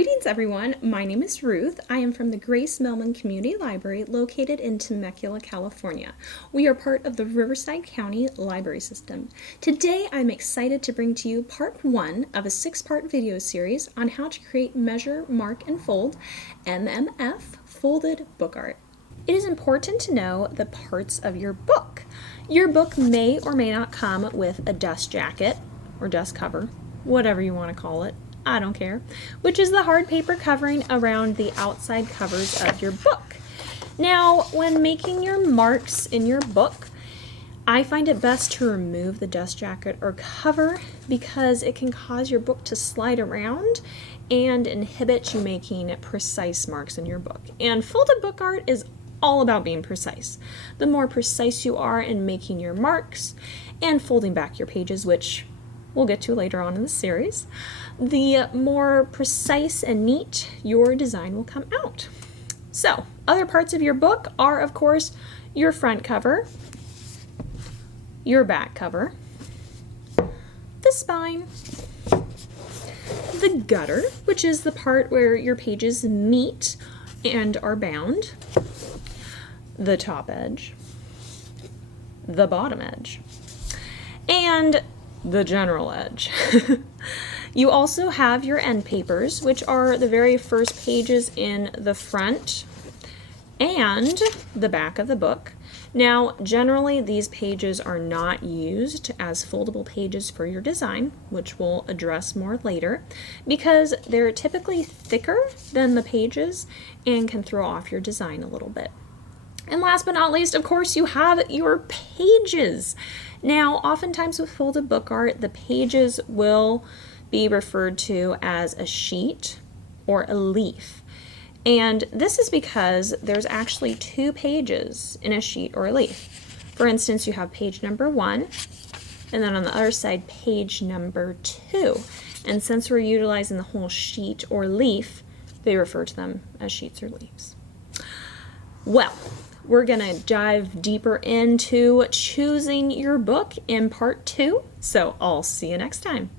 Greetings everyone, my name is Ruth. I am from the Grace Mellman Community Library located in Temecula, California. We are part of the Riverside County Library System. Today I'm excited to bring to you part 1 of a 6-part video series on how to create measure, mark, and fold MMF folded book art. It is important to know the parts of your book. Your book may or may not come with a dust jacket or dust cover, whatever you want to call it. I don't care, which is the hard paper covering around the outside covers of your book. Now, when making your marks in your book, I find it best to remove the dust jacket or cover because it can cause your book to slide around and inhibit you making precise marks in your book. And folded book art is all about being precise. The more precise you are in making your marks and folding back your pages, which we'll get to later on in the series, the more precise and neat your design will come out. So, other parts of your book are, of course, your front cover, your back cover, the spine, the gutter, which is the part where your pages meet and are bound, the top edge, the bottom edge, and the general edge. You also have your end papers, which are the very first pages in the front and the back of the book. Now, generally, these pages are not used as foldable pages for your design, which we'll address more later, because they're typically thicker than the pages and can throw off your design a little bit. And last but not least, of course, you have your pages. Now, oftentimes with folded book art, the pages will be referred to as a sheet or a leaf. And this is because there's actually 2 pages in a sheet or a leaf. For instance, you have page number 1, and then on the other side, page number 2. And since we're utilizing the whole sheet or leaf, they refer to them as sheets or leaves. Well, we're going to dive deeper into choosing your book in part 2, so I'll see you next time.